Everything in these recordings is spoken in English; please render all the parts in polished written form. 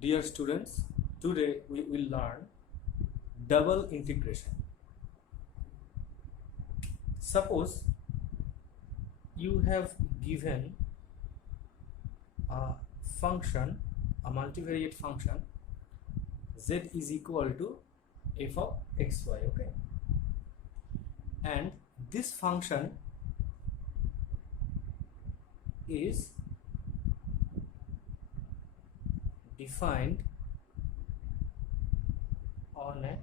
Dear students, today we will learn double integration. Suppose you have given a function, a multivariate function z is equal to f of xy, okay? And this function is defined on a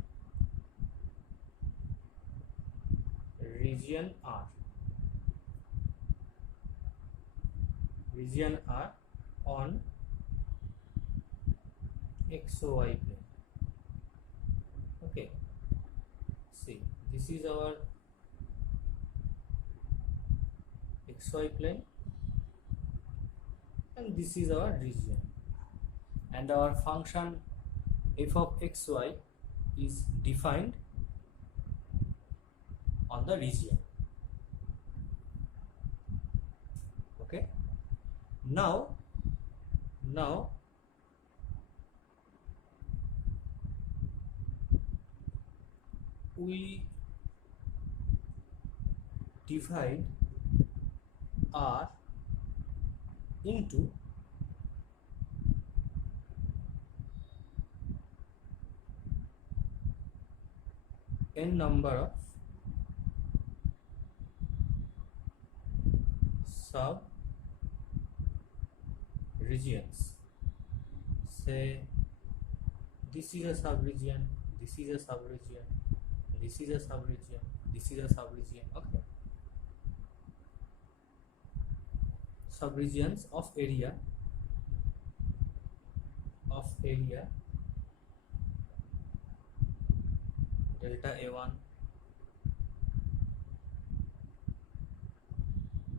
region R on xy plane. Okay, see, this is our xy plane and this is our region, and our function f of xy is defined on the region. Okay, now we divide R into n number of sub regions. Say this is a sub-region, this is a sub-region, this is a sub-region, this is a sub-region. Okay, sub-regions of area delta A1,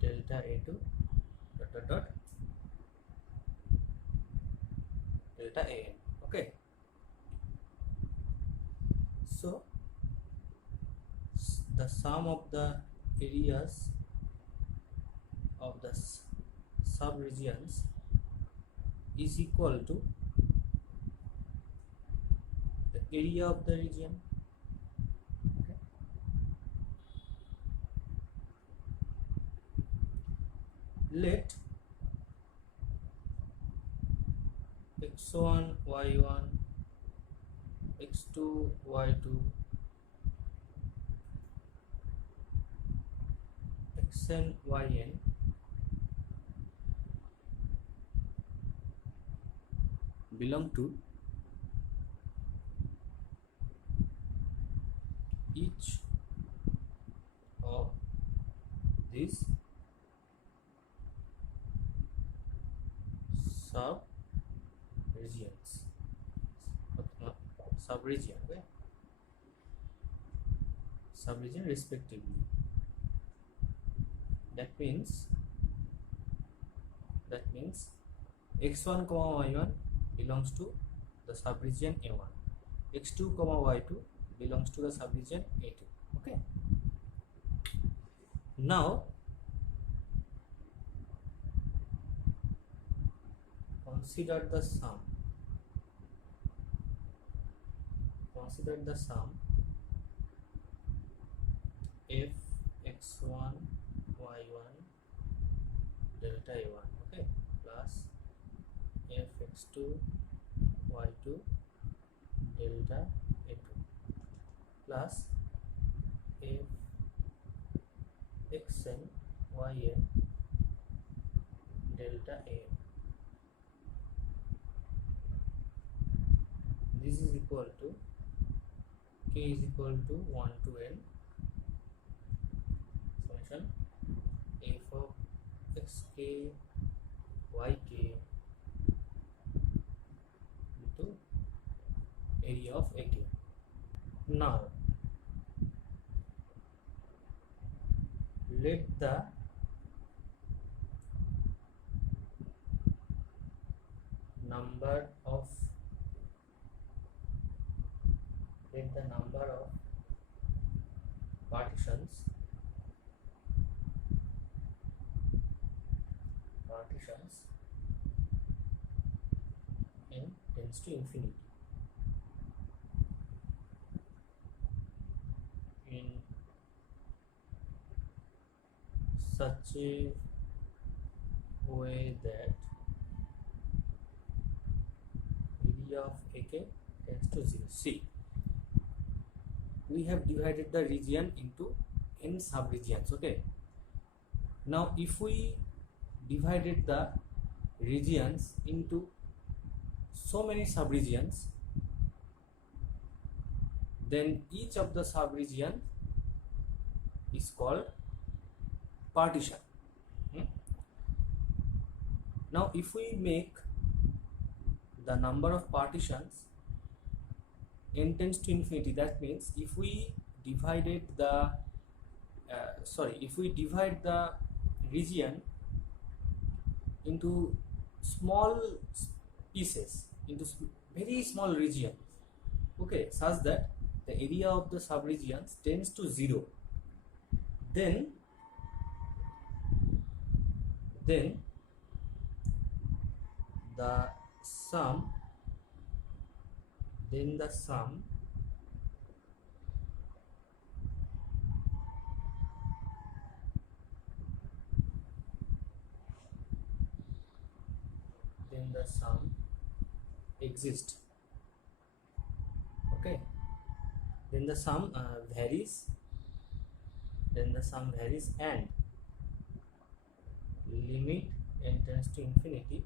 delta A2, dot delta AN. Okay, so the sum of the areas of the sub-regions is equal to the area of the region. Okay. Let x1 y1 x2 y2 xn yn belong to each of these sub-regions. Sub-region, okay? Sub-region respectively. That means x1 y1 belongs to the sub-region A1, x2 y2 belongs to the sub-region A2. Okay, now consider the sum f x1 y1 delta A1, okay, plus f x2 y2 delta A2 plus f xn yn delta AN. This is equal to k is equal to 1 to n summation f of xk yk into area of AK. Now let the number of partitions in tends to infinity. In such a way that area of AK tends to 0. See, we have divided the region into n subregions. Okay, now if we divided the regions into so many subregions, then each of the subregion is called partition. Now if we make the number of partitions n tends to infinity, that means if we divided the if we divide the region into small pieces, into very small region, okay, such that the area of the subregions tends to 0, then the sum exists. Okay, then the sum varies, and limit n tends to infinity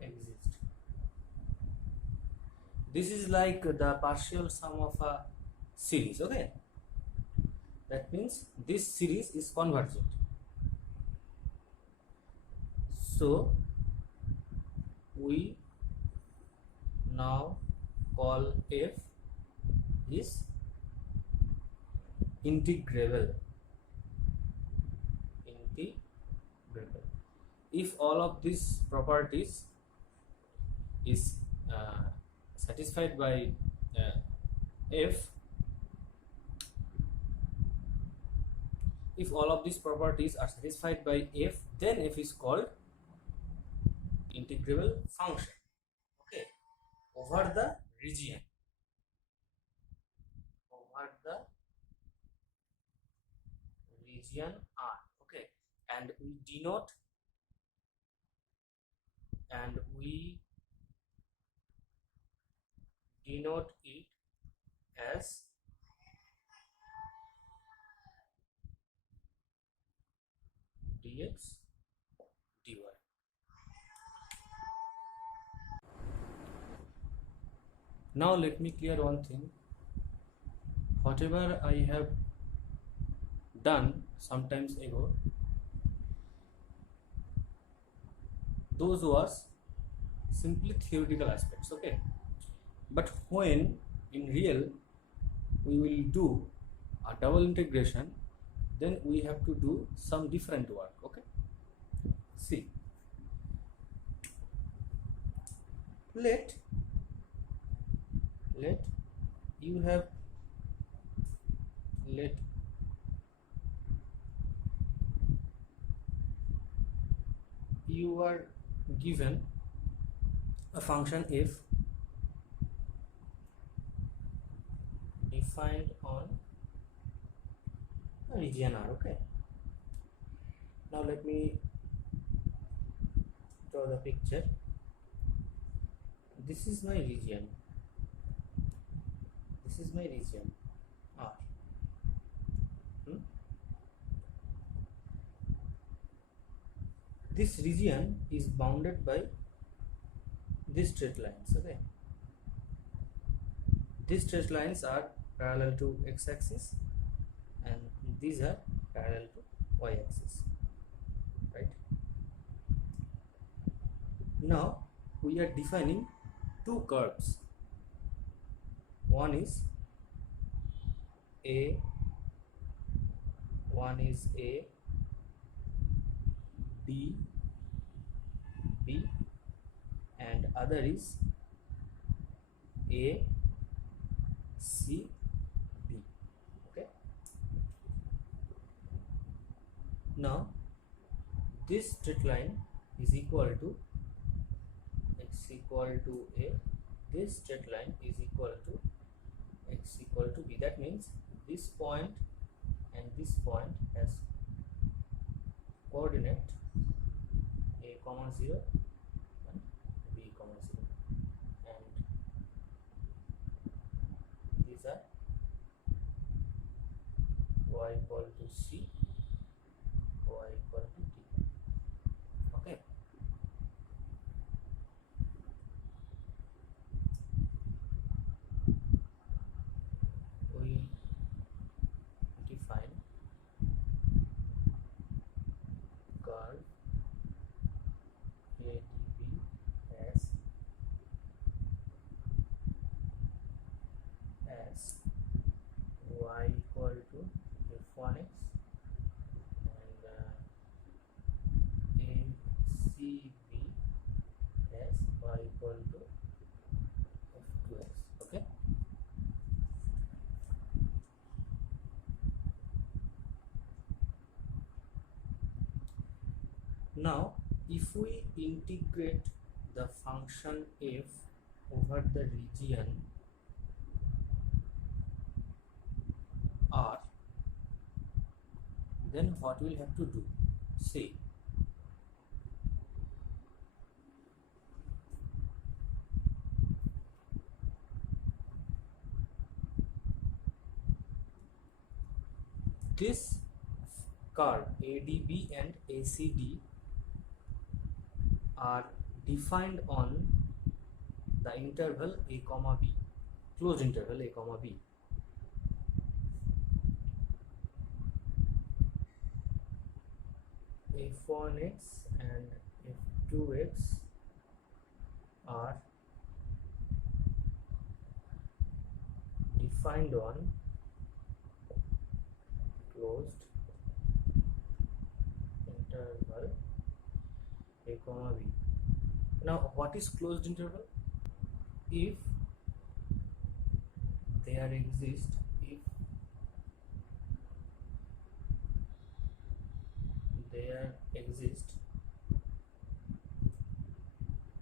exists. This is like the partial sum of a series. Okay, that means this series is convergent. So we now call f is integrable. If all of these properties is satisfied by f, if all of these properties are satisfied by f, then f is called integrable function, okay, over the region, R, okay, and we denote it as dx dy. Now let me clear one thing. Whatever I have done sometimes ago, those was simply theoretical aspects, okay, but when in real we will do a double integration, then we have to do some different work. Okay, see, let you are given a function f defined on a region R. Okay, now let me draw the picture. This is my region R. This region is bounded by these straight lines. Okay, these straight lines are parallel to x-axis and these are parallel to y-axis, right? Now we are defining two curves. One is A, B, and other is A, C, B. Okay. Now this straight line is equal to x equal to A. This straight line is equal to x equal to B. That means this point and this point has coordinate A comma 0 and B comma 0, and these are y equal to C, y equal to D. Okay. We define curve ADB as y equal to f1x and ACB as y equal to f2x. Okay. Now if we integrate the function f over the region R, then what we'll have to do? See, this curve ADB and ACD are defined on the interval a comma b, closed interval a comma b. f1x and f2x are defined on closed interval a comma b. Now what is closed interval? If there exist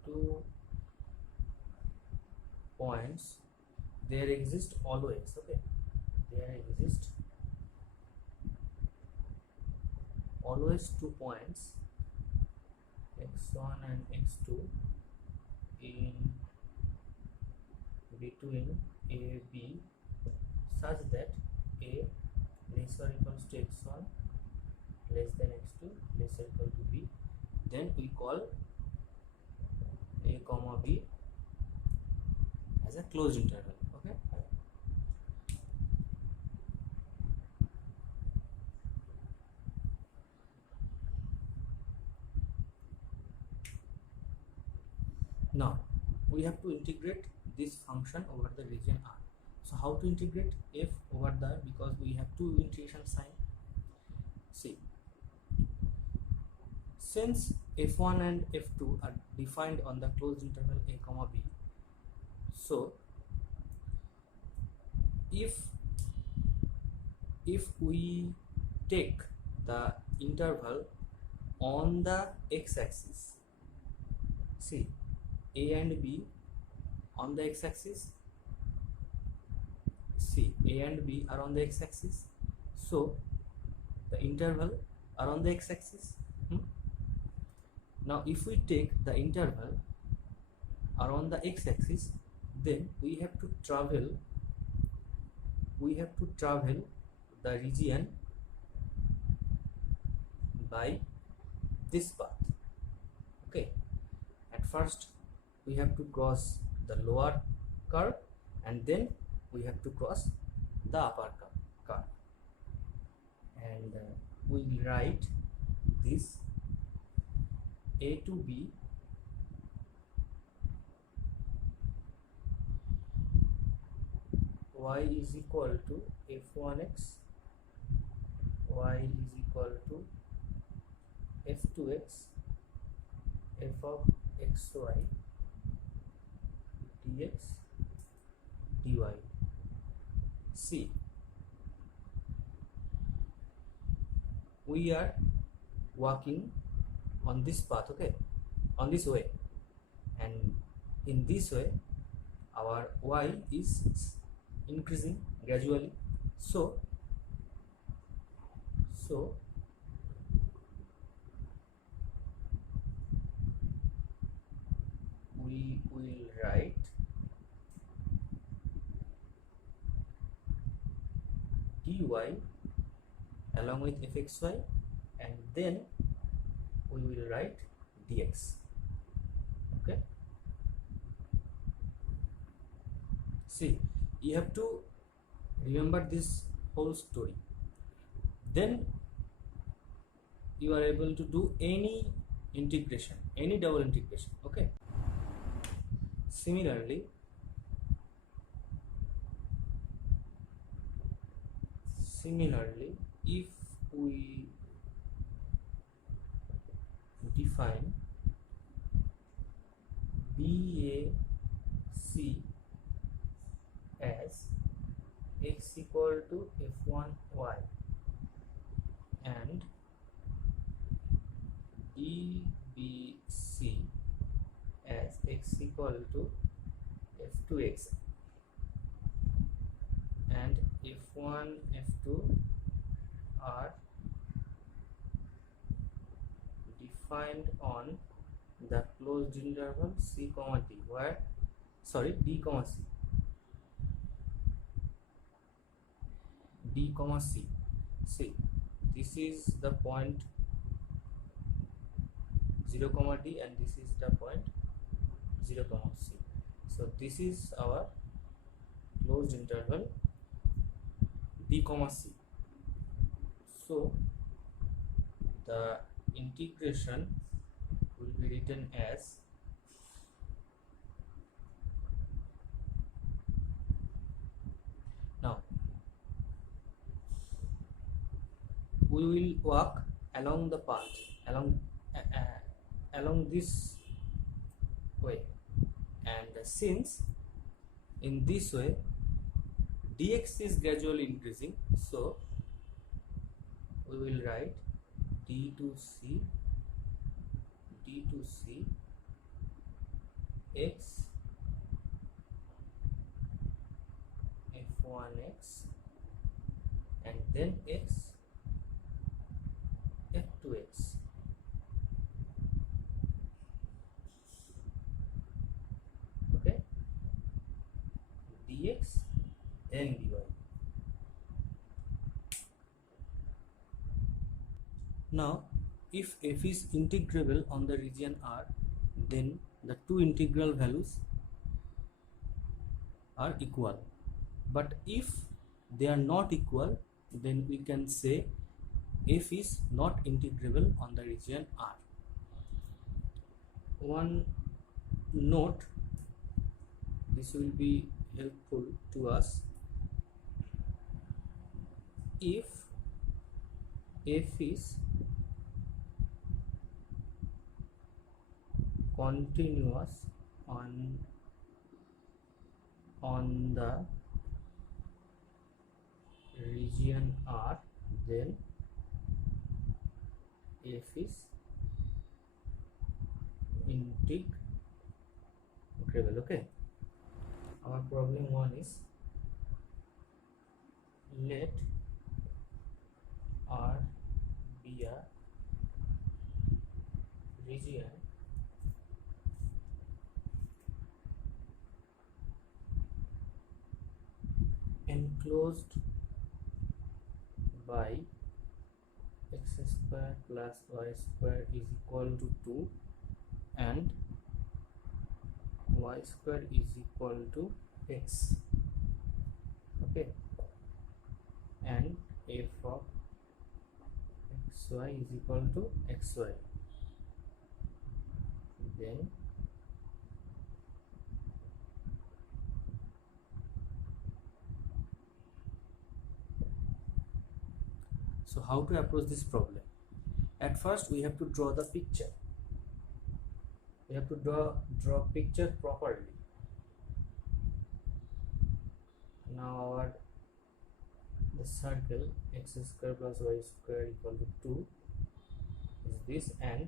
two points, there exist always, okay, there exist always 2 points x1 and x2 in between a b such that a less or equals to x1 less than x2 less or equal to b, then we call a comma b as a closed interval. Okay. Now we have to integrate this function over the region R. So how to integrate f over the, because we have two integration sign. See, since f1 and f2 are defined on the closed interval a comma b, so if we take the interval on the x-axis, see a and b on the x-axis, see a and b are on the x-axis, so the interval are on the x-axis. Now if we take the interval are on the x-axis, then we have to travel the region by this path. Okay, at first we have to cross the lower curve and then we have to cross the upper curve, and we will write this a to b y is equal to f1x, y is equal to f2x, f of xy dx dy. See, we are walking on this path, okay, on this way, and in this way our y is increasing gradually. So we will write dy along with fxy, and then we will write dx. Okay, see, you have to remember this whole story, then you are able to do any integration, any double integration. Okay, similarly if we define BAC as x equal to f1y and EBC as x equal to f2x, and f1 f2 are defined on the closed interval c comma d, where d comma c, d comma c. See, this is the point 0 comma d and this is the point 0 comma c. So this is our closed interval d comma c. So the integration will be written as now we will walk along the path along this way, and since in this way dx is gradually increasing, so we will write d to c x f1x and then x f2x. Okay, dx then dy. Now if f is integrable on the region R, then the two integral values are equal, but if they are not equal, then we can say f is not integrable on the region R. One note, this will be helpful to us: if f is continuous on the region R, then f is integrable. Okay, our problem 1 is let R be a region enclosed by x square plus y square is equal to 2 and y square is equal to x. Okay, and f of xy is equal to xy. Then so how to approach this problem? At first we have to draw the picture. We have to draw picture properly. Now our the circle x square plus y square equal to 2 is this, and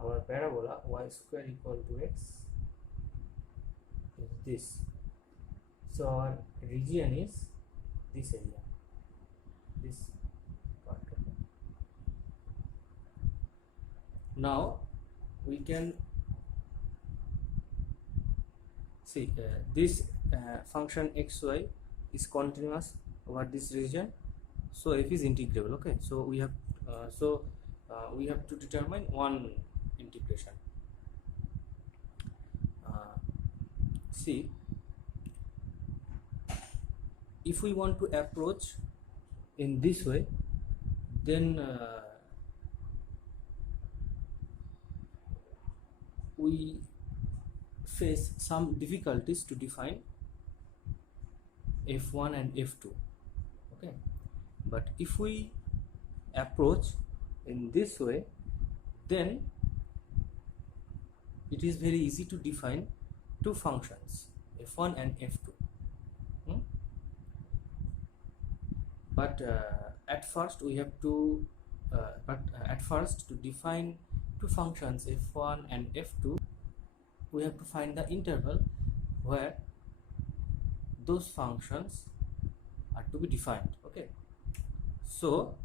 our parabola y square equal to x is this. So our region is this area, this part. Now we can see this function xy is continuous over this region, so f is integrable. Okay, so we have we have to determine one integration. See, if we want to approach in this way, then we face some difficulties to define f1 and f2. Okay, but if we approach in this way, then it is very easy to define two functions, f1 and f2. But at first we have to at first to define two functions f1 and f2, we have to find the interval where those functions are to be defined. Okay, so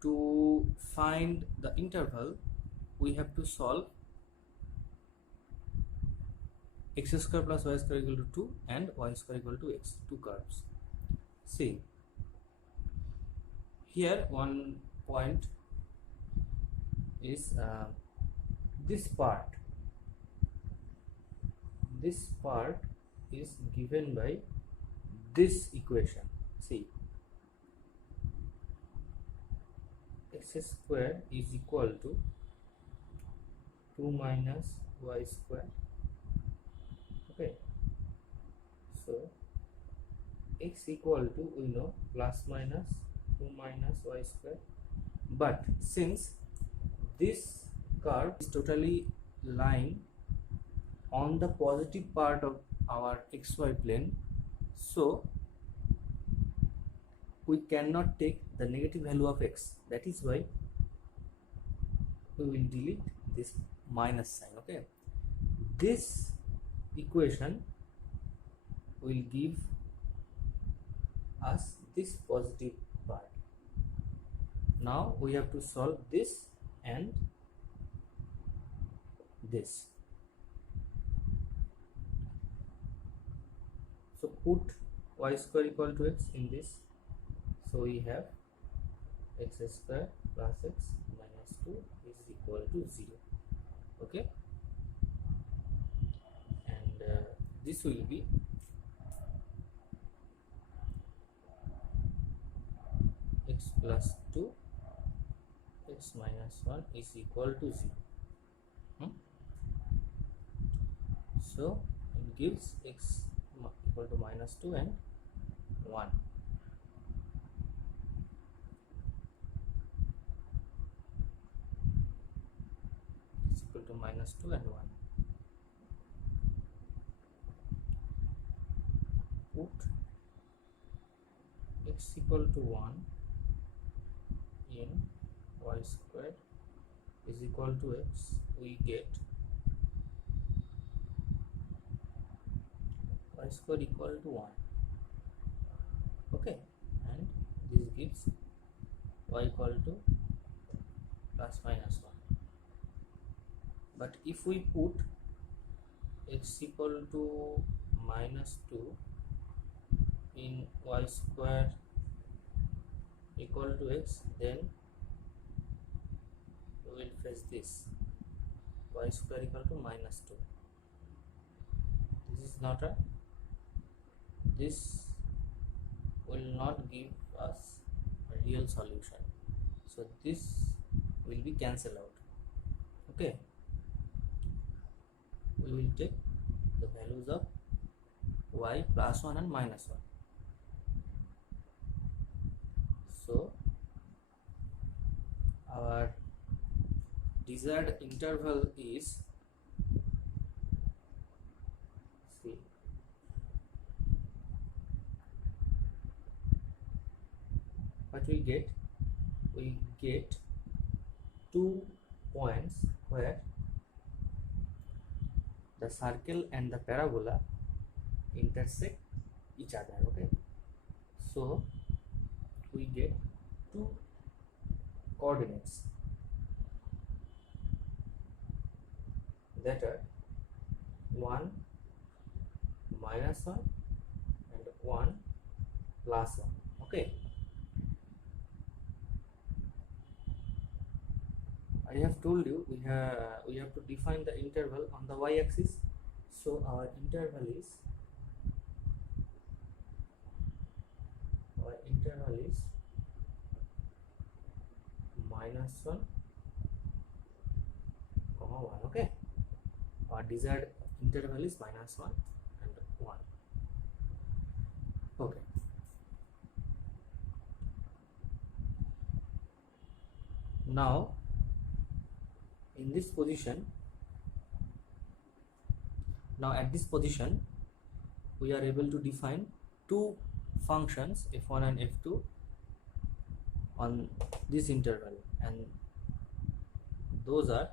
to find the interval we have to solve x square plus y square equal to 2 and y square equal to x, two curves. See, here one point is this part is given by this equation. See, x square is equal to 2 minus y square. Okay, so x equal to, we know, plus minus 2 minus y square, but since this curve is totally lying on the positive part of our xy plane, so we cannot take the negative value of x. That is why we will delete this minus sign. Okay, this equation will give us this positive part. Now we have to solve this and this. So put y square equal to x in this, so we have x square plus x minus 2 is equal to 0. Okay, and this will be x plus 2 x minus 1 is equal to 0. So it gives x equal to minus 2 and 1. It's equal to minus 2 and 1. Put x equal to 1 in y squared is equal to x, we get y square equal to 1. Okay, and this gives y equal to plus minus 1. But if we put x equal to minus 2 in y square equal to x, then we will face this y square equal to minus 2. This is not a, this will not give us a real solution, so this will be cancelled out. Okay, we will take the values of y plus 1 and minus 1. So our desired interval is, see, what we get? We get 2 points where the circle and the parabola intersect each other. Okay, so we get 2 coordinates that are 1 minus 1 and 1 plus 1. Okay, I have told you we have to define the interval on the y-axis. So our interval is -1, comma 1. Okay, our desired interval is -1 and 1. Okay, now in this position, at this position we are able to define two functions f1 and f2 on this interval, and those are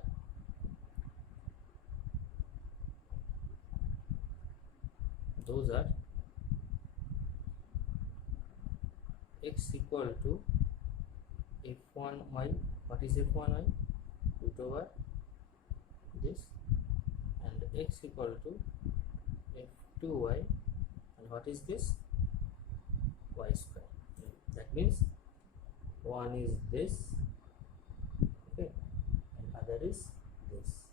x equal to f1y. What is f1y? Root over this, and x equal to f2y, and what is this? Y square. That means one is this, okay, and other is this.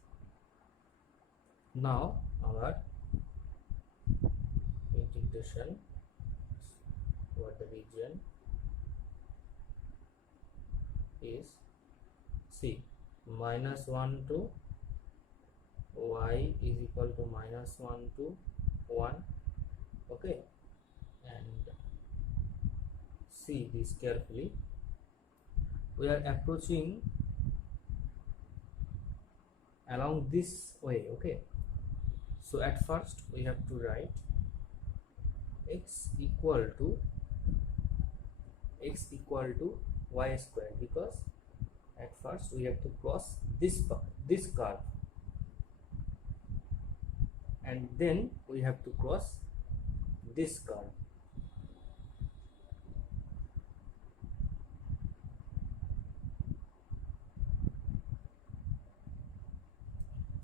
Now our integration over the region is, see, -1 to y is equal to -1 to 1. Okay, and see this carefully. We are approaching along this way. Okay, so at first we have to write x equal to y square, because at first we have to cross this curve, and then we have to cross this curve.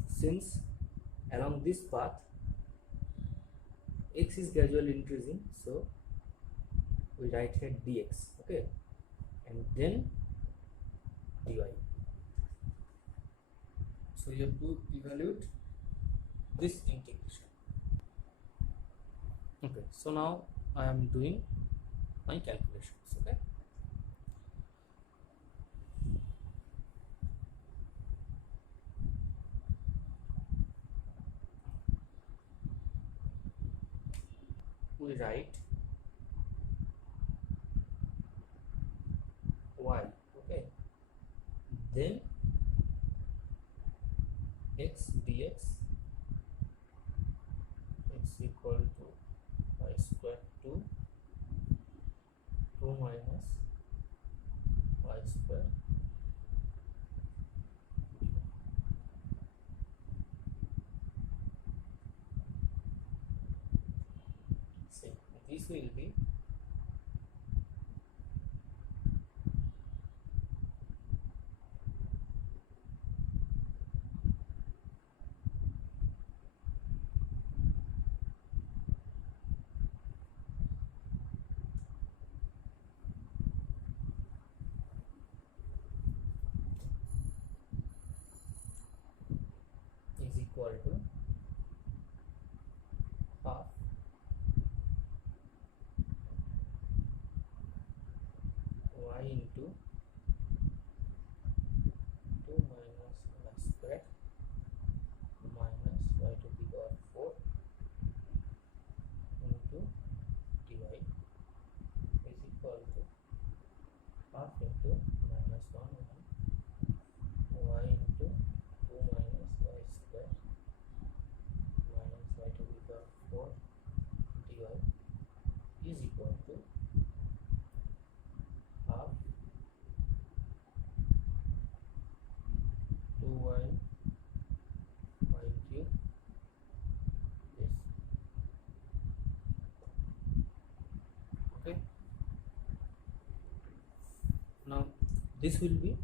Since along this path x is gradually increasing, so we write here dx, okay, and then dy. So you have to evaluate this integration. Okay, so now I am doing my calculations. Okay, we write y, okay, then x dx, x equal to y square to 2 minus y square dy. See, this will be is equal to half y into 2 minus y square minus y to the power 4 into dy is equal to half into -1 y into 2 minus y square this will be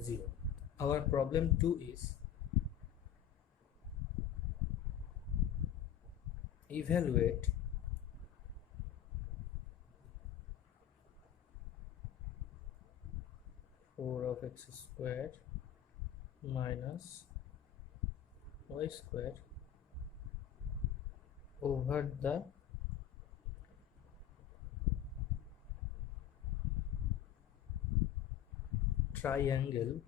0. Our problem 2 is evaluate four of x squared minus y squared over the triangle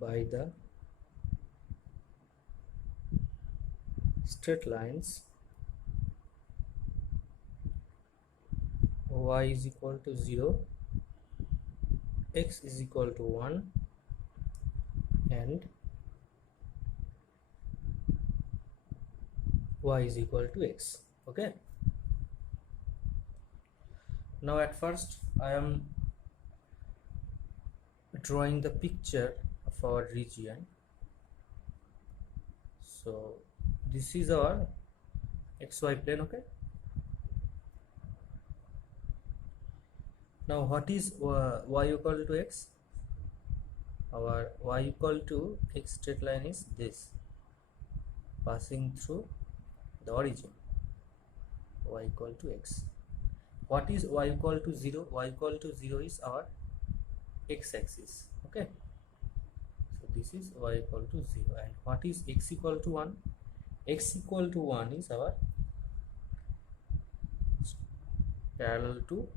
by the straight lines y is equal to 0, x is equal to 1, and y is equal to x. Okay, now at first I am drawing the picture of our region. So this is our xy plane. Okay, now what is y equal to x? Our y equal to x straight line is this, passing through the origin, y equal to x. What is y equal to 0? Y equal to 0 is our x-axis. Okay, so this is y equal to 0. And what is x equal to 1? X equal to 1 is our parallel to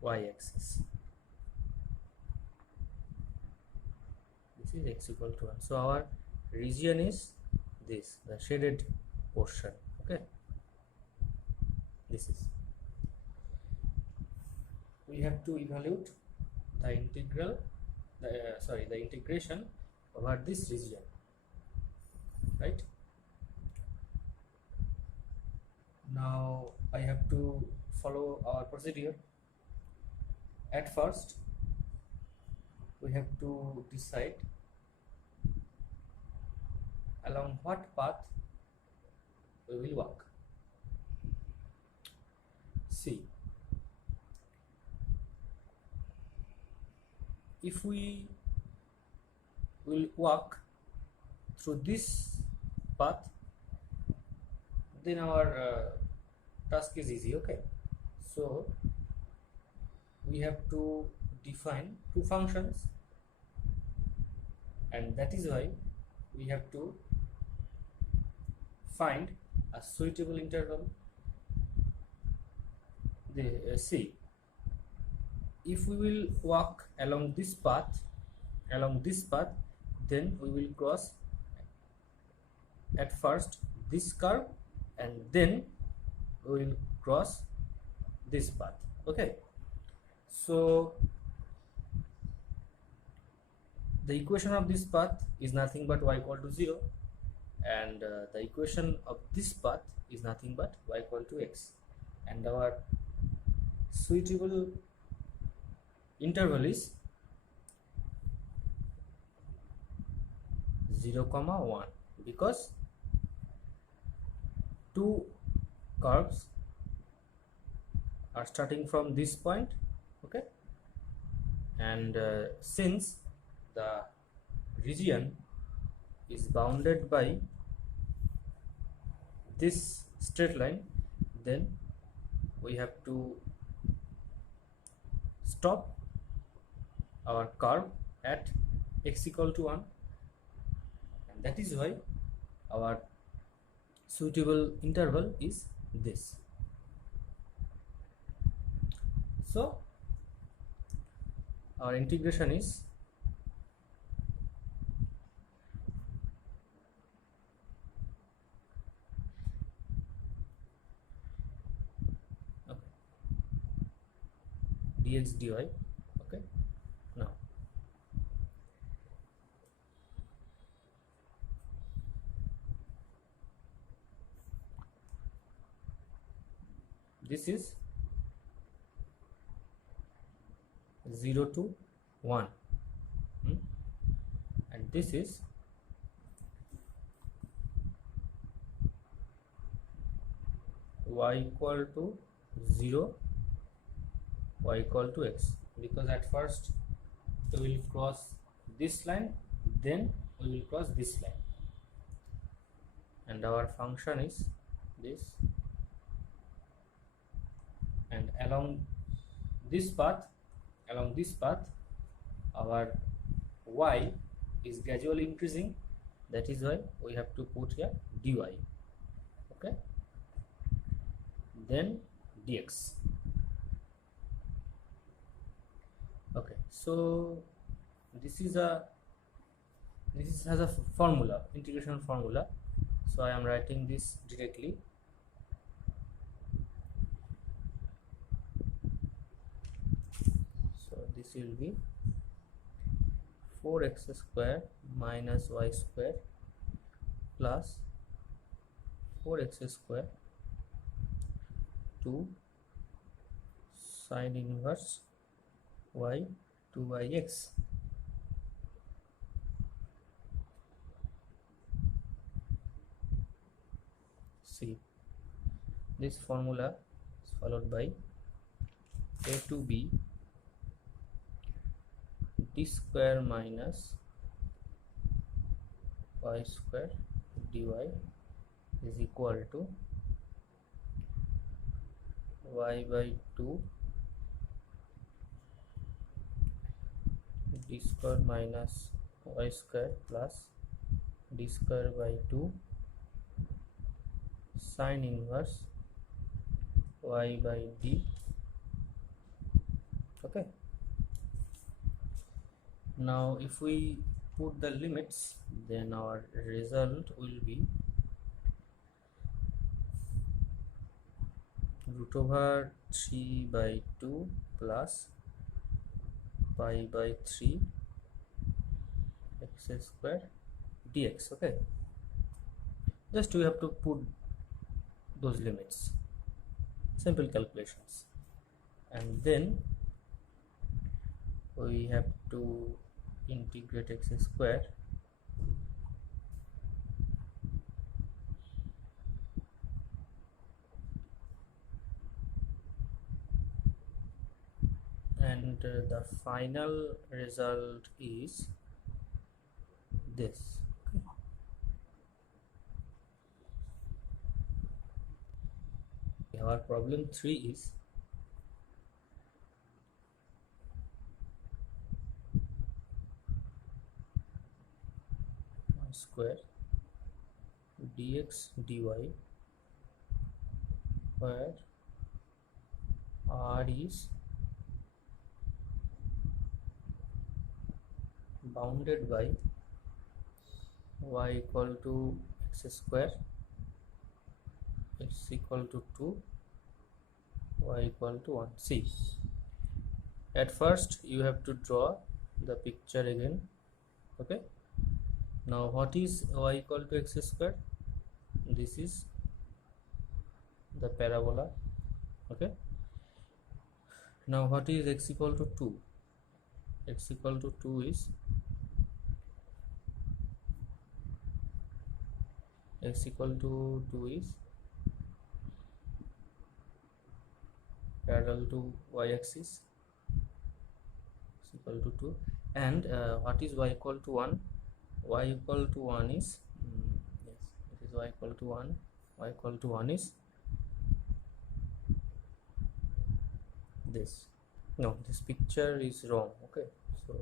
y-axis. This is x equal to 1. So our region is this, the shaded portion. Okay, this is. We have to evaluate the integral, the integration over this region, right? Now I have to follow our procedure. At first we have to decide along what path we will walk. See, if we will walk through this path, then our task is easy. Okay, so we have to define two functions, and that is why we have to find a suitable interval. See, if we will walk along this path, then we will cross at first this curve, and then we will cross this path. Okay, so the equation of this path is nothing but y equal to 0, and the equation of this path is nothing but y equal to x, and our suitable interval is 0, 1, because two curves are starting from this point. Okay, and since the region is bounded by this straight line, then we have to stop our curve at x equal to 1, and that is why our suitable interval is this. So our integration is dx dy. Okay, now this is 0 to 1, and this is y equal to 0, y equal to x, because at first we will cross this line, then we will cross this line, and our function is this, and along this path our y is gradually increasing. That is why we have to put here dy, okay, then dx. Okay, so this has a formula, integration formula, so I am writing this directly. So this will be 4x square minus y square plus 4x square to sine inverse y to yx. See, this formula is followed by a to b d square minus y square dy is equal to y by 2 d square minus y square plus d square by 2 sine inverse y by d. Okay, now if we put the limits, then our result will be root over 3 by 2 plus pi by 3 x square dx. Okay, just we have to put those limits, simple calculations, and then we have to integrate x square and the final result is this. Okay. Our problem 3 is square dx dy where r is bounded by y equal to x square, x equal to 2, y equal to 1. See, at first you have to draw the picture again. Okay, now what is y equal to x square? This is the parabola. Okay, now what is x equal to 2? X equal to 2 is x equal to 2 is parallel to y-axis, is equal to 2, and what is y equal to 1? Y equal to 1 is yes, it is y equal to 1. Y equal to 1 is this. No, this picture is wrong. Okay, so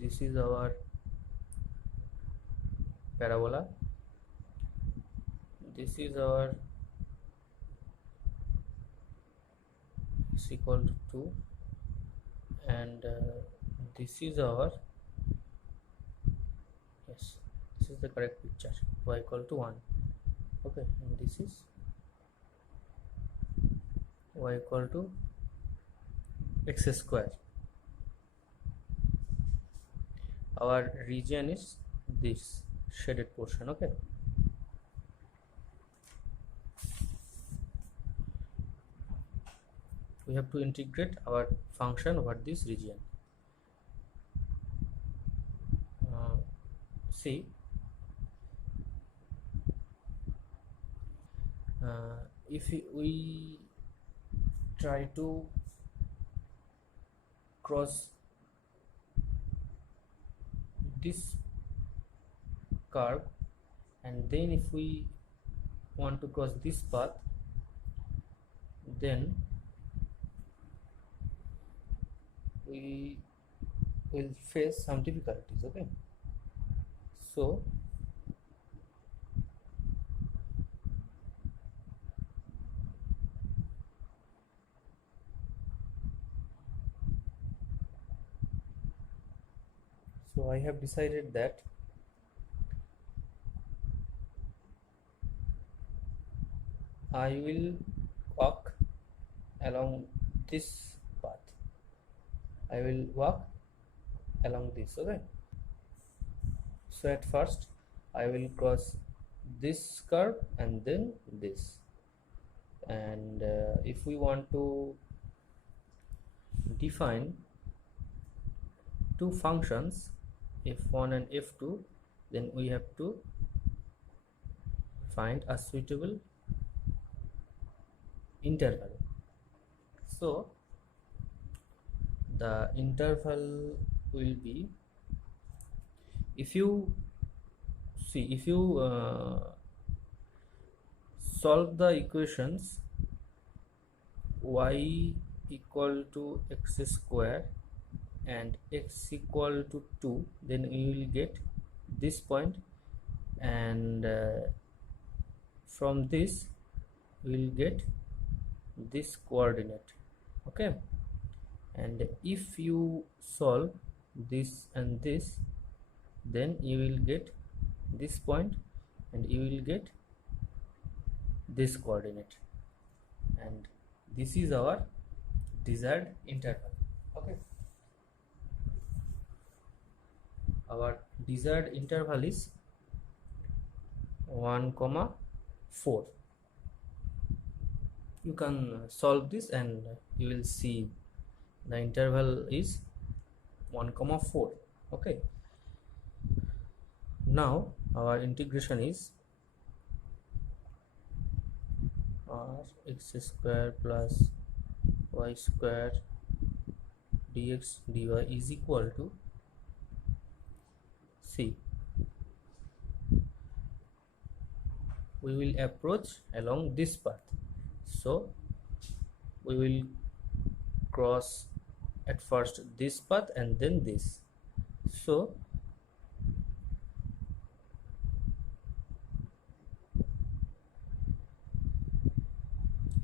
this is our parabola, this is our x equal to 2, and this is our, yes, this is the correct picture, y equal to 1. Okay, and this is y equal to x square. Our region is this shaded portion. Okay, we have to integrate our function over this region. See, if we try to cross this curve, and then if we want to cross this path, then we will face some difficulties. Okay, so I have decided that I will walk along this path. I will walk along this. Okay, so at first I will cross this curve and then this, and if we want to define two functions, f1 and f2, then we have to find a suitable interval. So the interval will be, if you solve the equations y equal to x square and x equal to 2, then we will get this point, and from this we will get this coordinate. Okay, and if you solve this and this, then you will get this point and you will get this coordinate, and this is our desired interval. Okay, our desired interval is 1,4. You can solve this and you will see the interval is 1,4. Okay, now our integration is r x square plus y square dx dy is equal to, see, we will approach along this path, so we will cross at first this path and then this. So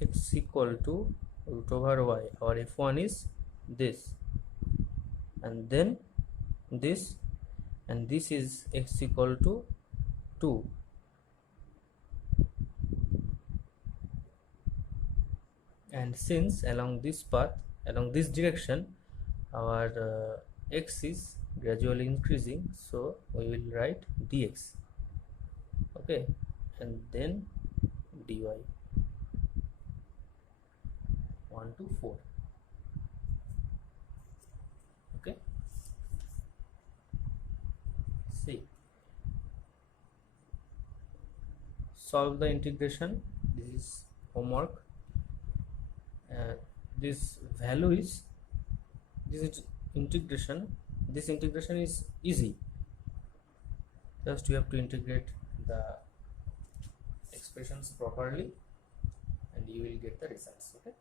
x equal to root over y, our f1 is this, and then this, and this is x equal to 2, and since along this path, along this direction, our x is gradually increasing, so we will write dx. Okay, and then dy 1 to 4. Okay, see, solve the integration. This is homework. This value is, this integration is easy. Just you have to integrate the expressions properly and you will get the results. Okay.